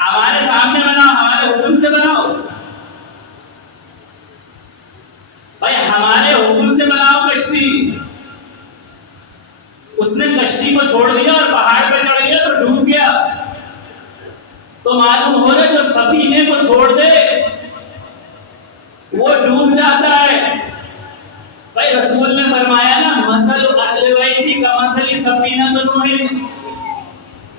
ہمارے سامنے بناؤ، ہمارے حکم سے بناؤ بھائی، ہمارے حکم سے بناؤ کشتی۔ اس نے کشتی کو چھوڑ دیا اور پہاڑ پہ چڑھ گیا تو ڈوب گیا، تو معلوم ہو رہا جو سفینے کو چھوڑ دے وہ ڈوب جاتا ہے۔ بھائی رسول نے فرمایا نا، مثل اہل بیت کمثل سفینۃ نوح،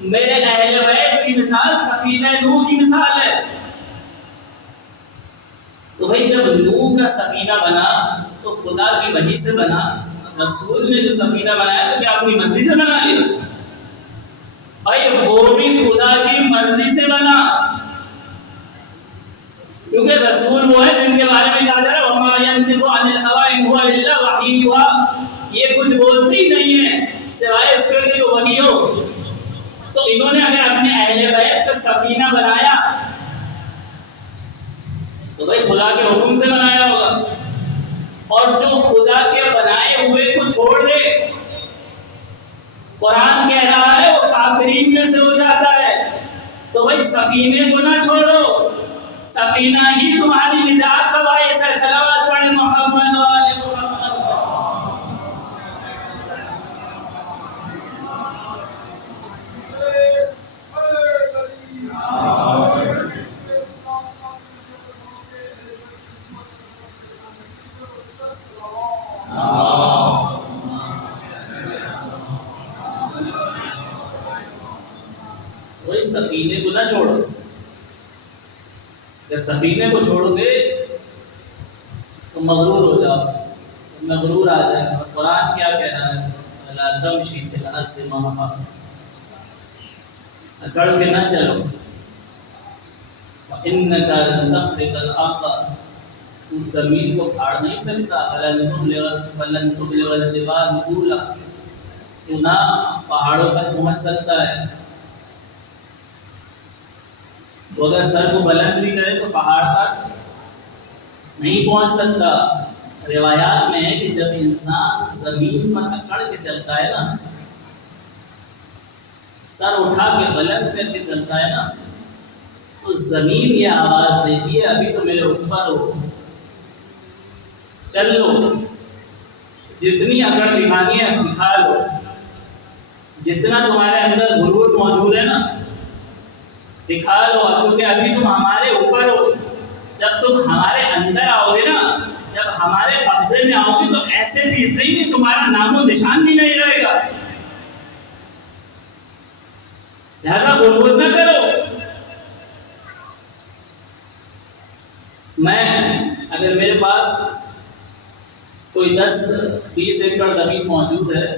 میرے اہل بیت کی مثال سفینہ نوح کی مثال ہے۔ تو بھائی جب نوح کا سفینہ بنا تو خدا کی وحی سے بنا، رسول نے جو سفینہ بنایا تو کیا اپنی مرضی سے بنا لیا؟ بھائی وہ بھی خدا کی مرضی سے بنا، کیونکہ رسول وہ ہے جن کے بارے میں کہا جا رہا ہے وما ينطق عن الهوى ان هو الا وحی یوحی، یہ کچھ بولتے ہی نہیں ہے سوائے اس کے جو وحی ہو۔ تو انہوں نے اگر اپنے اہل بیت کا سفینہ بنایا تو بھائی خدا کے حکم سے بنایا ہوگا، اور جو خدا کے بنائے ہوئے کو چھوڑ دے، قرآن کہہ رہا ہے وہ کافرین میں سے ہو جاتا ہے۔ تو بھائی سفینے کو نہ چھوڑو، سفینہ ہی تمہاری نجات کا باعث ہے۔ صلوات پڑھیں محمد و آل محمد۔ وہی سفینے کو نہ چھوڑو، اگر سفینے کو چھوڑو گے تو مغرور ہو جاؤ، مغرور آ جائے گا۔ قرآن کیا کہہ رہا ہے؟ لا تمشی فی الارض مرحا، اکڑ کے نہ چلو، وانک لن تخرق الارض، تو زمین کو پھاڑ نہیں سکتا، ولن تبلغ الجبال طولا، تو نہ پہاڑوں تک پہنچ سکتا ہے۔ تو اگر سر کو بلند بھی کرے تو پہاڑ تک نہیں پہنچ سکتا۔ روایات میں ہے کہ جب انسان زمین پر اکڑ کے چلتا ہے نا، سر اٹھا کے بلند کر کے چلتا ہے نا، تو زمین یہ آواز دیتی ہے ابھی تو میرے اوپر ہو، چل لو، جتنی اکڑ دکھانی ہے دکھا لو، جتنا تمہارے اندر غرور موجود ہے نا دکھا لو، کیونکہ ابھی تم ہمارے اوپر ہو۔ جب تم ہمارے اندر آؤ گے نا، جب ہمارے قبضے میں آؤ گے تو ایسے چیز نہیں کہ تمہارا نام و نشان بھی نہیں رہے گا، لہذا غرور نہ کرو۔ میں اگر میرے پاس کوئی 10-20 ایکڑ زمین موجود ہے،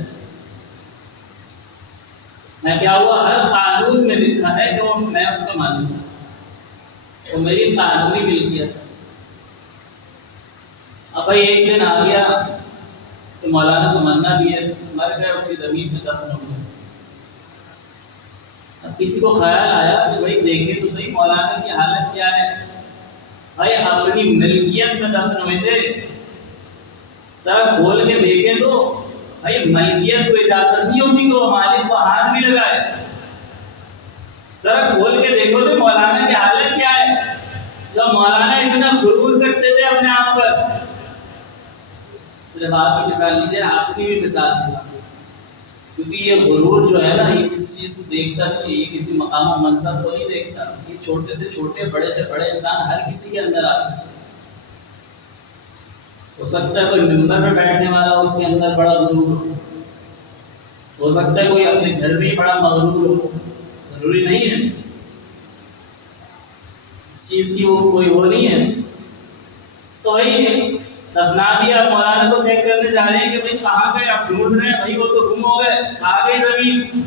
میں کیا ہوا، ہر قانون میں لکھا ہے کہ وہ میں اس کا مالک ہوں، وہ میری قانونی ملکیت ہے۔ اب بھائی ایک دن آ گیا کہ مولانا کو مرنا بھی ہے، مر گئے، اسی زمین پہ دفن ہو گئے۔ اب کسی کو خیال آیا کہ بھائی دیکھیں تو صحیح مولانا کی حالت کیا ہے، بھائی اپنی ملکیت میں دفن ہوئے تھے، ذرا کھول کے دیکھیں تو بھائی ملکیت کو اجازت نہیں ہوتی کہ وہ مالک کو ہاتھ بھی لگائے، ذرا کھول کے دیکھو تو مولانا کی حالت کیا ہے۔ جب مولانا اتنا غرور کرتے تھے اپنے آپ پر، صرف آپ کی مثال لیجیے، آپ کی بھی مثال دی، کیونکہ یہ غرور جو ہے نا، یہ کسی چیز کو دیکھتا ہے، یہ کسی مقام و منصب کو نہیں دیکھتا، یہ چھوٹے سے چھوٹے، بڑے سے بڑے انسان ہر کسی کے اندر آ سکتے۔ ہو سکتا ہے کوئی ممبر پہ بیٹھنے والا اس کے اندر بڑا غرور ہو سکتا ہے کوئی اپنے گھر میں بڑا مغرور ہو، ضروری نہیں ہے، اس چیز کی وہ کوئی وہ نہیں ہے۔ تو وہی دفنا دیا، مولانا کو چیک کرنے جا رہے ہیں کہ بھائی کہاں گئے، آپ ڈھونڈ رہے ہیں، بھائی وہ تو گم ہو گئے، آ گئی زمین،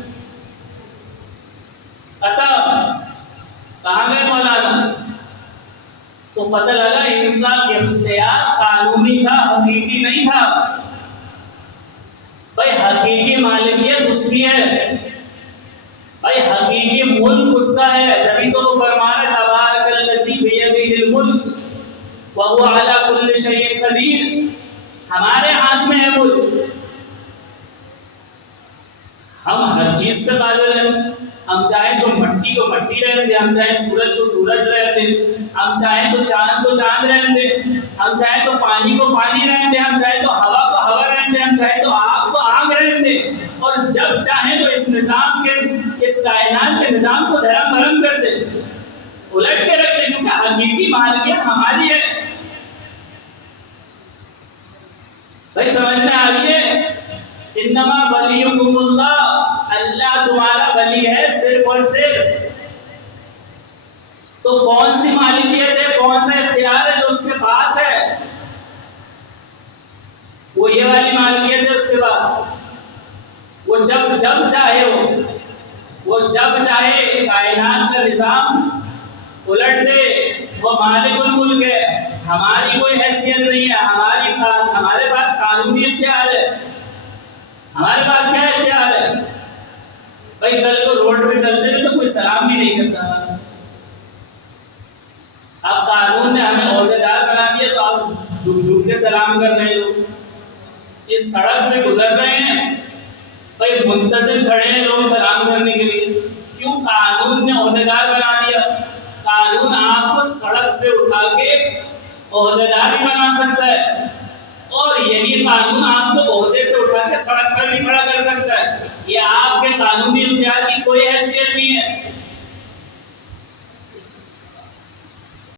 پتا کہاں گئے مولانا، تو پتہ لگا ان کا اختیار قانونی تھا، حقیقی نہیں تھا۔ بھائی حقیقی مالکیت اس کی ہے، بھائی حقیقی ملک اس کا ہے، جبھی تو وہ فرما رہے تبارک الذی بیدہ الملک وہو علی کل شیء قدیر، ہمارے ہاتھ میں ہے ملک، ہم ہر چیز کا قادر ہیں، ہم چاہیں تو مٹی کو مٹی رہنے رہن دے، ہم چاہیں سورج کو سورج رہن دے، ہم چاہیں تو چاند کو چاند رہن دے، ہم چاہیں تو پانی کو پانی رہن دے، ہم چاہیں تو ہوا کو ہوا رہن دے، ہم چاہیں تو آگ کو آگ رہن دے، اور جب چاہیں تو اس نظام کے، اس کائنات کے نظام کو دھرم بھرم کر دے، الٹ کے رکھ دے، کیونکہ حقیقی مالکیت ہماری ہے۔ بھائی سمجھ میں آ گئی ہے؟ انما ولیکم اللہ، اللہ تمہارا ولی ہے صرف اور صرف۔ تو کون سی مالکیت ہے، کون سا اختیار ہے جو اس کے پاس ہے؟ وہ یہ والی مالکیت ہے اس کے پاس، وہ جب چاہے وہ جب چاہے کائنات کا نظام الٹ دے، وہ مالک الملک ہے، ہماری کوئی حیثیت نہیں ہے، ہمارے پاس قانونی اختیار ہے، ہمارے پاس کیا اختیار ہے؟ بھائی کل کو روڈ پہ چلتے تھے تو کوئی سلام بھی نہیں کرتا، اب قانون نے ہمیں عہدیدار بنا دیا تو اب جھک کے سلام کر رہے لوگ، جس سڑک سے گزر رہے ہیں بھائی منتظر کھڑے ہیں لوگ سلام کرنے کے لیے، کیوں؟ قانون نے عہدیدار بنا دیا۔ قانون آپ کو سڑک سے اٹھا کے عہدیدار بھی بنا سکتا ہے، اور یہی قانون آپ کو عہدے سے اٹھا کے سڑک پر بھی کھڑا کر سکتا ہے، یہ آپ کے قانونی اختیار کی کوئی حیثیت نہیں ہے۔